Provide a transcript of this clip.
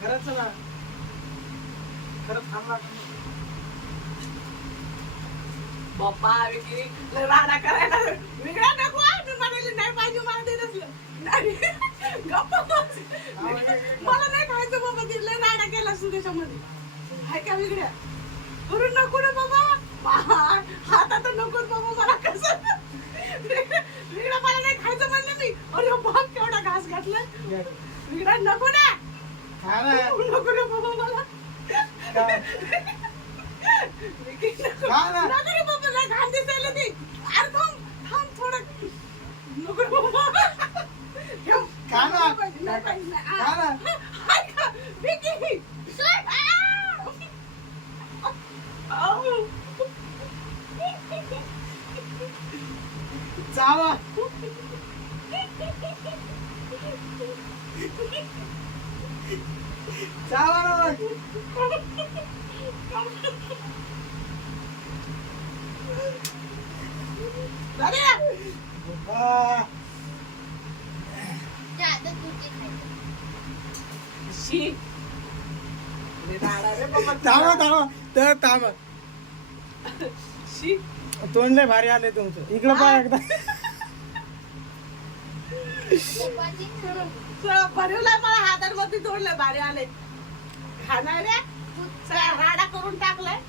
खरंच ना खरंच थांबला बाप्पा विक्री लय राडा करायला वेगळा नको हा. मी म्हणाले नाही पाहिजे मला ते नसलं नाही. गप्पा मला नाही खायचं बाबा ते लय राडा केला असतो त्याच्यामध्ये हाय का वेगळ्या करून नको ना बाबा बा- हातात नकोच बाबा मला कसं वेगळा मला नाही खायचं मी अरे बाप केवढा घास घातला. वेगळा नको ना. नको नको. ना. नको रे बाबा लय घाण दिसायला ती. अरे थांब थांब थोडं. नको रे बाबा. ठेव. नाही पाहिजे, नाही पाहिजे. हाय का? विकी. चावा चावा ना मग. दादा. आ, शी. लय राडा रे बाबा थांबा थांबा तर थांबा शी. तोंड लय भारी आले तुमचं इकडं पाय एकदा भरवलंय मला हातांमध्ये तोडलंय भारी आले. खाणार राडा करून टाकलाय.